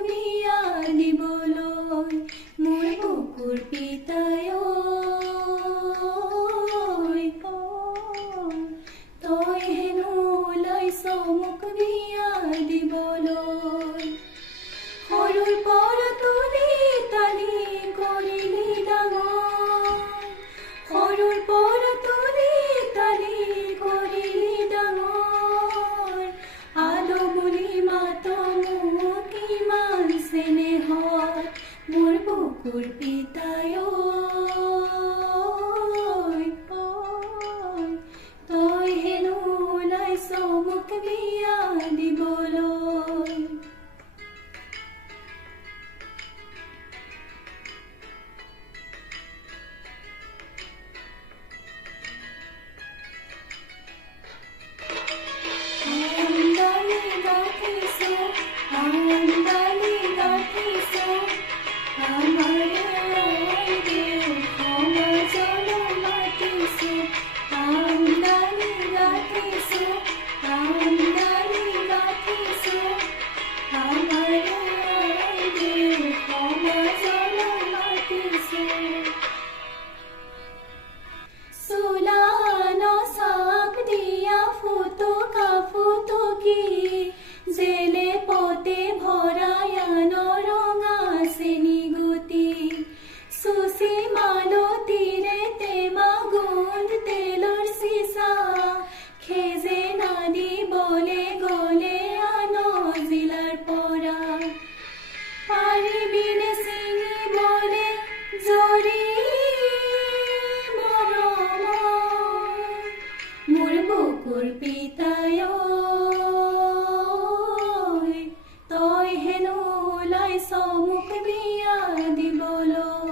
বিয়া দিবলৈ মোৰ বুকুৰ পিতাই তই হেনো ওলাইছ মোক বিয়া দিবলৈ সৰুৰ পৰা তুলি তালি কৰিলি ডাঙৰ সৰুৰ পৰা তুলি তালি কৰিলি ডাঙৰ আলো বুলি মাত মোক কিমান চেনেহত মোৰ বুকুৰ পিতাই তই হেনো ওলাইছ মোক বিয়া দিবলৈ জেলে পথে ভরায়ানো রঙা শ্রেণী গতি সুসি মালতীরে তেমা গুণ তেলর সিসা খেজে নাদি বলে গলে আনো জিলার পরা পারিবিনে সিঙি বলে জরি মরম মোর বুকুর পিতায় তই হেনো ওলাইছ মোক বিয়া দিবলৈ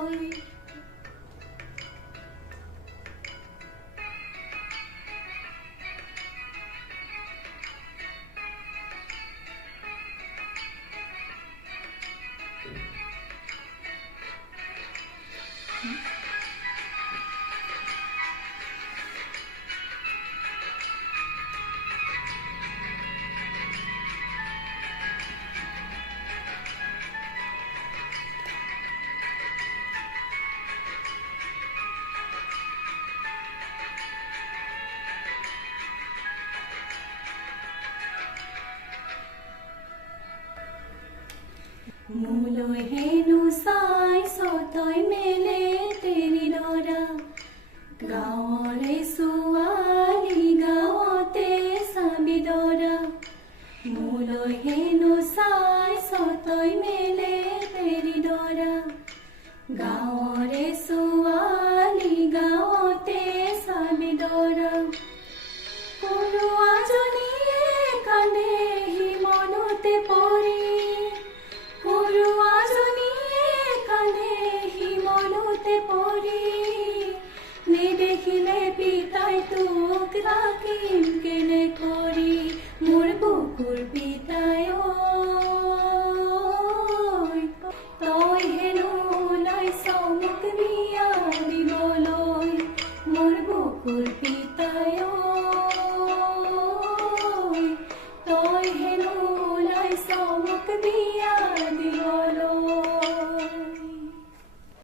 মোলৈ হেনো চাইছ তই মেলে তেৰি দৰা গাঁৱৰে ছোৱালী গাঁৱতে চাবি দৰা মোলৈ হেনো চাইছ তই মেলে তেৰি দৰা গাঁৱৰে ছোৱালী গাঁৱতে চাবি দৰা পৰুৱাজনীয়ে কান্দে সি মনতে পৰি পৰি নেদেখিলে পিতাই তোক ৰাখিম কেনে কৰি মোৰ বুকুৰ পিতাই তই হেনো ওলাইছ মোক বিয়া দিবলৈ মোৰ বুকুৰ পিতাই তই হেনো